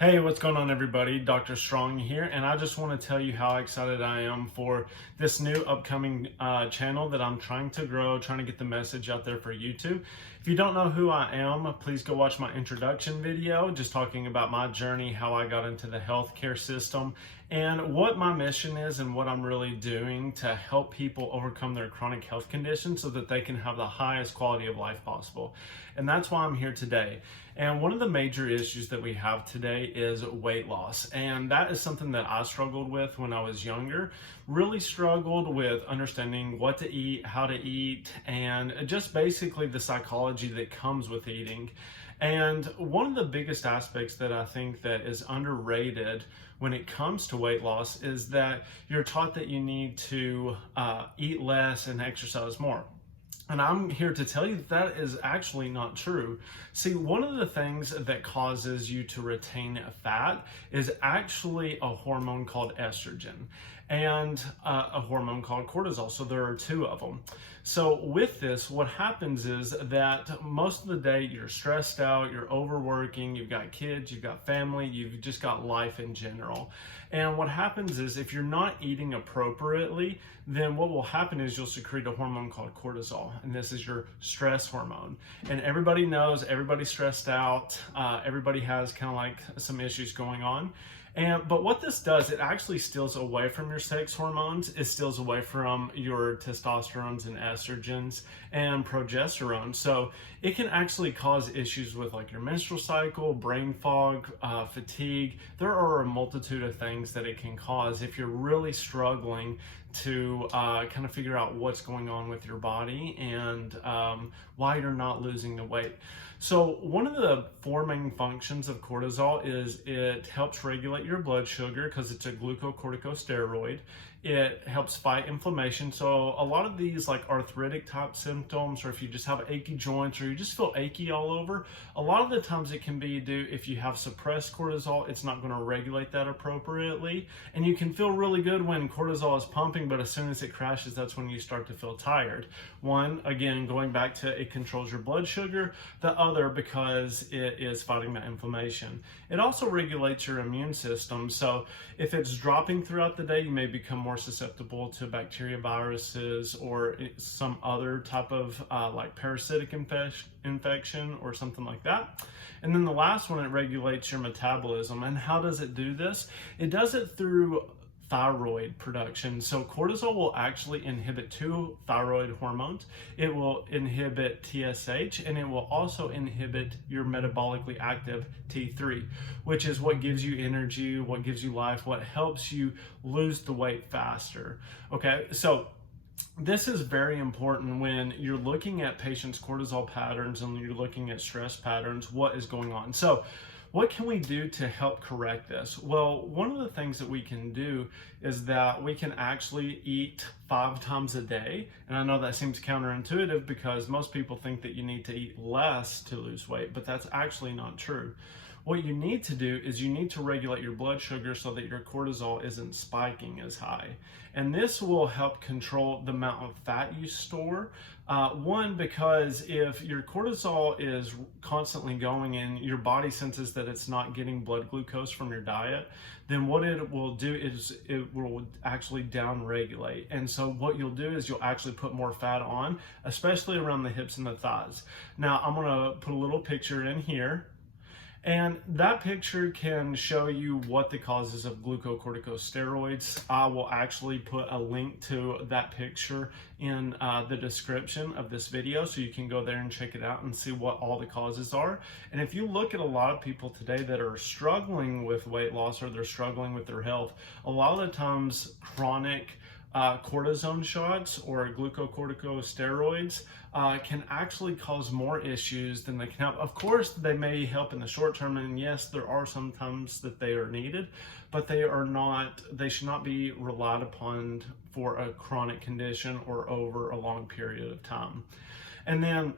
Hey, what's going on, everybody? Dr. Strong here, and I just want to tell you how excited I am for this new upcoming channel that I'm trying to grow, trying to get the message out there for YouTube. If you don't know who I am, please go watch my introduction video, just talking about my journey, how I got into the healthcare system, and what my mission is and what I'm really doing to help people overcome their chronic health conditions so that they can have the highest quality of life possible. And that's why I'm here today. And one of the major issues that we have today is weight loss. And that is something that I struggled with when I was younger. Really struggled with understanding what to eat, how to eat, and just basically the psychology that comes with eating. And one of the biggest aspects that I think that is underrated when it comes to weight loss is that you're taught that you need to eat less and exercise more. And I'm here to tell you that is actually not true. See, one of the things that causes you to retain fat is actually a hormone called estrogen and a hormone called cortisol. So there are two of them. So with this, what happens is that most of the day you're stressed out, you're overworking, you've got kids, you've got family, you've just got life in general. And what happens is if you're not eating appropriately, then what will happen is you'll secrete a hormone called cortisol, and this is your stress hormone. And everybody knows, everybody's stressed out, everybody has kind of like some issues going on. But what this does, it actually steals away from your sex hormones. It steals away from your testosterones and estrogens and progesterone. So it can actually cause issues with like your menstrual cycle, brain fog, fatigue. There are a multitude of things that it can cause if you're really struggling to kind of figure out what's going on with your body and why you're not losing the weight. So one of the four main functions of cortisol is it helps regulate your blood sugar because it's a glucocorticosteroid. It helps fight inflammation. So a lot of these like arthritic type symptoms, or if you just have achy joints or you just feel achy all over, a lot of the times it can be due if you have suppressed cortisol, it's not going to regulate that appropriately. And you can feel really good when cortisol is pumping, but as soon as it crashes, that's when you start to feel tired. One, again, going back to it controls your blood sugar. The other, because it is fighting that inflammation. It also regulates your immune system. So if it's dropping throughout the day, you may become more susceptible to bacteria, viruses, or some other type of like parasitic infection or something like that. And then the last one, it regulates your metabolism. And how does it do this? It does it through thyroid production. So cortisol will actually inhibit two thyroid hormones. It will inhibit TSH, and it will also inhibit your metabolically active T3, which is what gives you energy, what gives you life, what helps you lose the weight faster. Okay, so this is very important when you're looking at patients' cortisol patterns and you're looking at stress patterns, what is going on. So what can we do to help correct this? Well, one of the things that we can do is that we can actually eat 5 times a day. And I know that seems counterintuitive because most people think that you need to eat less to lose weight, but that's actually not true. What you need to do is you need to regulate your blood sugar so that your cortisol isn't spiking as high. And this will help control the amount of fat you store. One, because if your cortisol is constantly going and your body senses that it's not getting blood glucose from your diet, then what it will do is it will actually down-regulate. And so what you'll do is you'll actually put more fat on, especially around the hips and the thighs. Now, I'm gonna put a little picture in here. And that picture can show you what the causes of glucocorticosteroids. I will actually put a link to that picture in the description of this video, so you can go there and check it out and see what all the causes are. And if you look at a lot of people today that are struggling with weight loss or they're struggling with their health, a lot of the times chronic cortisone shots or glucocorticosteroids can actually cause more issues than they can help. Of course, they may help in the short term, and yes, there are sometimes that they are needed, but they should not be relied upon for a chronic condition or over a long period of time. And then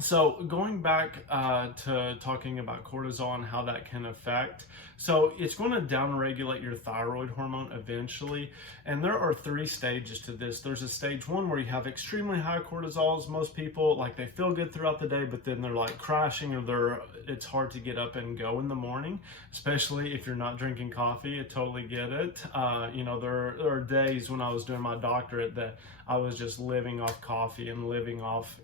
So going back to talking about cortisol and how that can affect, so it's going to downregulate your thyroid hormone eventually, and there are 3 stages to this. There's a stage 1 where you have extremely high cortisols. Most people, like, they feel good throughout the day, but then they're like crashing, or it's hard to get up and go in the morning, especially if you're not drinking coffee. I totally get it. There are days when I was doing my doctorate that I was just living off coffee and living off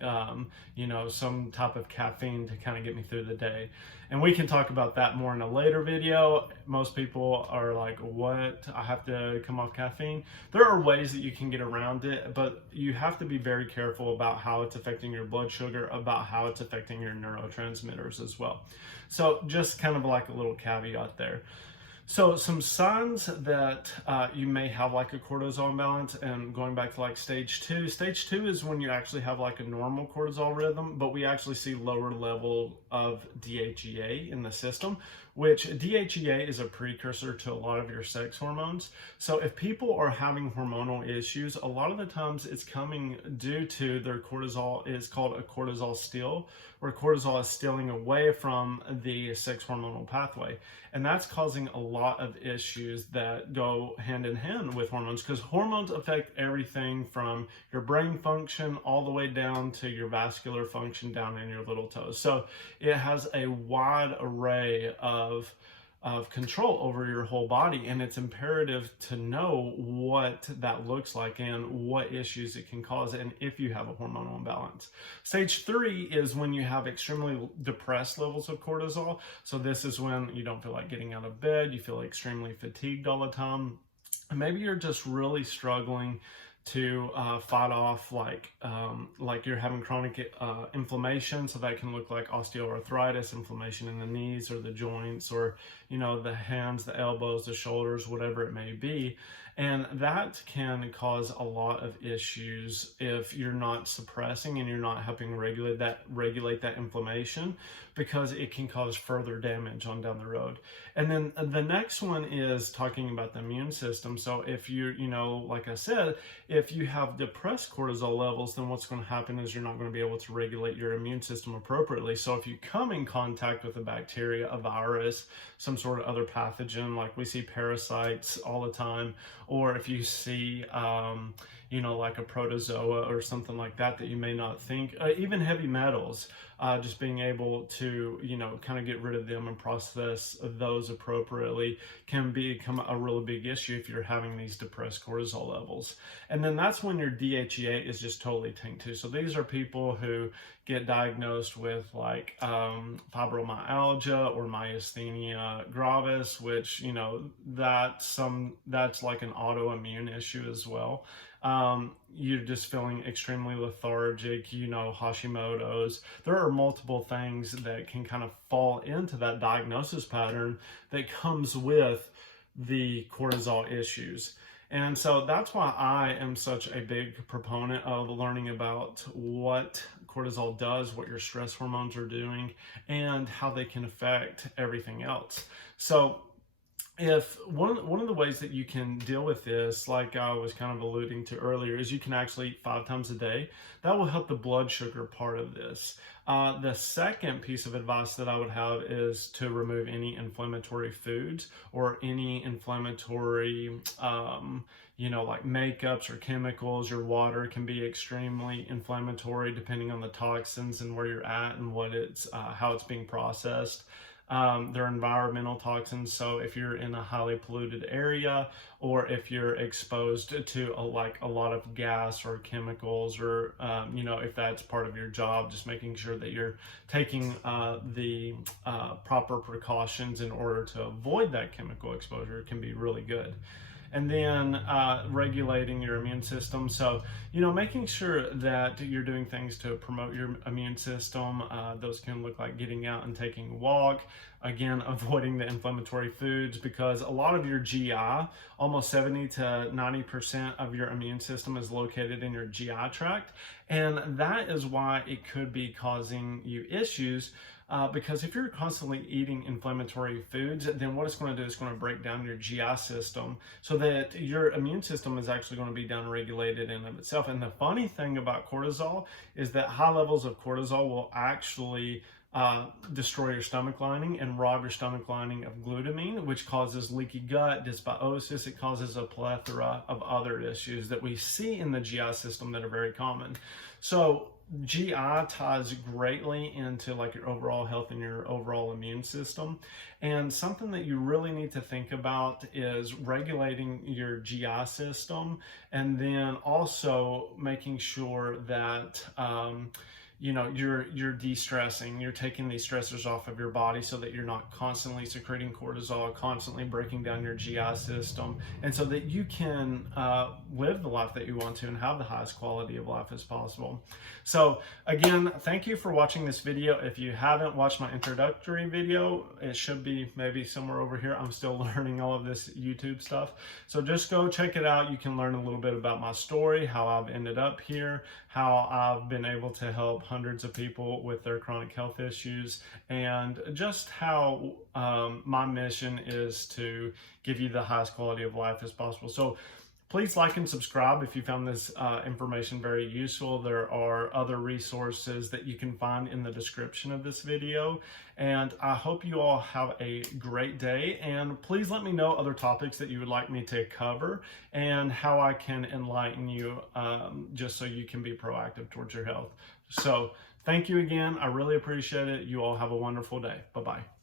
some type of caffeine to kind of get me through the day. And we can talk about that more in a later video. Most people are like, what? I have to come off caffeine? There are ways that you can get around it, but you have to be very careful about how it's affecting your blood sugar, about how it's affecting your neurotransmitters as well. So just kind of like a little caveat there. So some signs that you may have like a cortisol imbalance, and going back to like stage 2. Stage 2 is when you actually have like a normal cortisol rhythm, but we actually see lower level of DHEA in the system, which DHEA is a precursor to a lot of your sex hormones. So if people are having hormonal issues, a lot of the times it's coming due to their cortisol is called a cortisol steal, where cortisol is stealing away from the sex hormonal pathway. And that's causing a lot of issues that go hand in hand with hormones, because hormones affect everything from your brain function all the way down to your vascular function down in your little toes. So it has a wide array of control over your whole body, and it's imperative to know what that looks like and what issues it can cause, and if you have a hormonal imbalance. Stage 3 is when you have extremely depressed levels of cortisol. So this is when you don't feel like getting out of bed, you feel extremely fatigued all the time, and maybe you're just really struggling to fight off like you're having chronic inflammation. So that can look like osteoarthritis, inflammation in the knees or the joints, or the hands, the elbows, the shoulders, whatever it may be. And that can cause a lot of issues if you're not suppressing and you're not helping regulate that inflammation, because it can cause further damage on down the road. And then the next one is talking about the immune system. So if you're, like I said, if you have depressed cortisol levels, then what's going to happen is you're not going to be able to regulate your immune system appropriately. So if you come in contact with a bacteria, a virus, some sort of other pathogen, like we see parasites all the time, or if you see, like a protozoa or something like that you may not think, even heavy metals, just being able to, kind of get rid of them and process those appropriately can become a really big issue if you're having these depressed cortisol levels. And then that's when your DHEA is just totally tanked too. So these are people who get diagnosed with like fibromyalgia or myasthenia gravis, which, that's like an autoimmune issue as well. You're just feeling extremely lethargic, Hashimoto's. There are multiple things that can kind of fall into that diagnosis pattern that comes with the cortisol issues. And so that's why I am such a big proponent of learning about what cortisol does, what your stress hormones are doing, and how they can affect everything else. So if one of the ways that you can deal with this, like I was kind of alluding to earlier, is you can actually eat 5 times a day. That will help the blood sugar part of this. The second piece of advice that I would have is to remove any inflammatory foods or any inflammatory, like makeups or chemicals. Your water can be extremely inflammatory depending on the toxins and where you're at and what how it's being processed. They're environmental toxins, so if you're in a highly polluted area, or if you're exposed to a lot of gas or chemicals, or if that's part of your job, just making sure that you're taking the proper precautions in order to avoid that chemical exposure can be really good. And then regulating your immune system. So, making sure that you're doing things to promote your immune system. Those can look like getting out and taking a walk. Again, avoiding the inflammatory foods, because a lot of your GI, almost 70 to 90% of your immune system is located in your GI tract. And that is why it could be causing you issues because if you're constantly eating inflammatory foods, then what it's going to do is going to break down your GI system so that your immune system is actually going to be downregulated in of itself. And the funny thing about cortisol is that high levels of cortisol will actually destroy your stomach lining and rob your stomach lining of glutamine, which causes leaky gut, dysbiosis. It causes a plethora of other issues that we see in the GI system that are very common. So GI ties greatly into like your overall health and your overall immune system. And something that you really need to think about is regulating your GI system, and then also making sure that you know, you're de-stressing, you're taking these stressors off of your body so that you're not constantly secreting cortisol, constantly breaking down your GI system, and so that you can live the life that you want to and have the highest quality of life as possible. So again, thank you for watching this video. If you haven't watched my introductory video, it should be maybe somewhere over here. I'm still learning all of this YouTube stuff. So just go check it out. You can learn a little bit about my story, how I've ended up here, how I've been able to help hundreds of people with their chronic health issues, and just how my mission is to give you the highest quality of life as possible. So please like and subscribe if you found this information very useful. There are other resources that you can find in the description of this video. And I hope you all have a great day. And please let me know other topics that you would like me to cover and how I can enlighten you just so you can be proactive towards your health. So thank you again. I really appreciate it. You all have a wonderful day. Bye-bye.